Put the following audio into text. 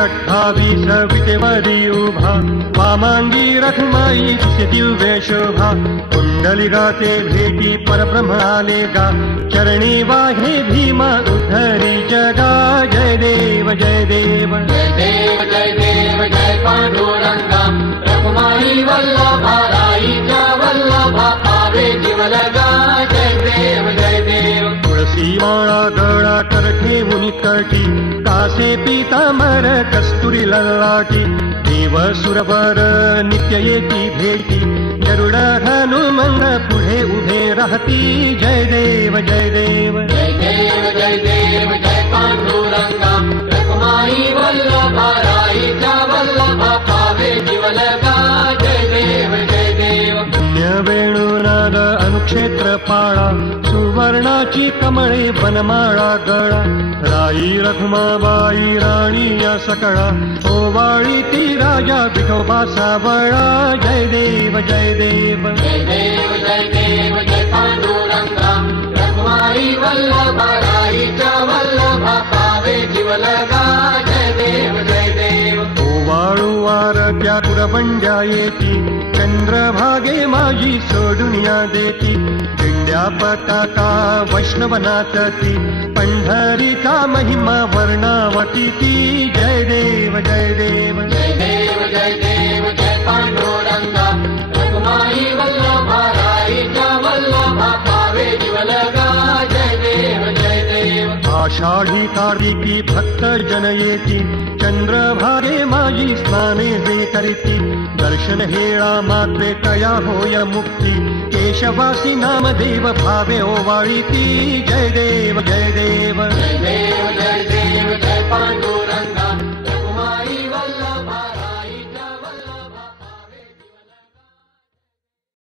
28 विटेवरी उभा वामांगी रखमाई तिचे दिव्य शोभा कुंडली गाते भेटी परब्रह्म आले गा चरणी वाहे भीमा उद्धरी जगा जय देव जय देव जय देव जय देव जय पांडुरंगा रखुमाई वल्लभा राईच्या वल्लभा पावे जीव लगा जय देव जय देव तुळसी माळा गळा कर ठेवून कटी कासे पीतांबर कस्तुरी ललाटी देव सुरवर नित्य येती भेटी गरुड हनुमंत पुढे उभे राहती जय देव जय देव जय देव जय देव जय पांडुरंगा रखुमाई वल्लभा राईच्या वल्लभा पावे जीव लगा जय देव जय देव पुण्य वेणुनाद अनुक्षेत्र पाळा सुवर्णाची कमळे बनमाळा गळा राई रखुमाबाई राणी या सकळा ओवाळी ती राजा विठोबा सावळा जय देव जय देव जय देव जय देव जय पांडुरंगा रखुमाई वल्लभा राईच्या वल्लभा पावे जीव लगा जय देव जय देव ओवाळू वार त्या कुरबंड्या येती चंद्रभागे माझी सोडून या देती दिंड्या पताका वैष्णवनात ती पंढरीचा महिमा वर्णावती ती जय देव जय देव जय देव जय देव जय पांडुरंगा रखुमाई वल्लभा राईच्या वल्लभा पावे जीव लगा जय देव जय देव आषाढी कार्तिकी भक्त जन येती चंद्रभागे माझी स्नाने जे करीती दर्शन हेळा मात्रे तया होय मुक्ती केशवासी नामदेव भावे ओवाळीती जय देव जय देव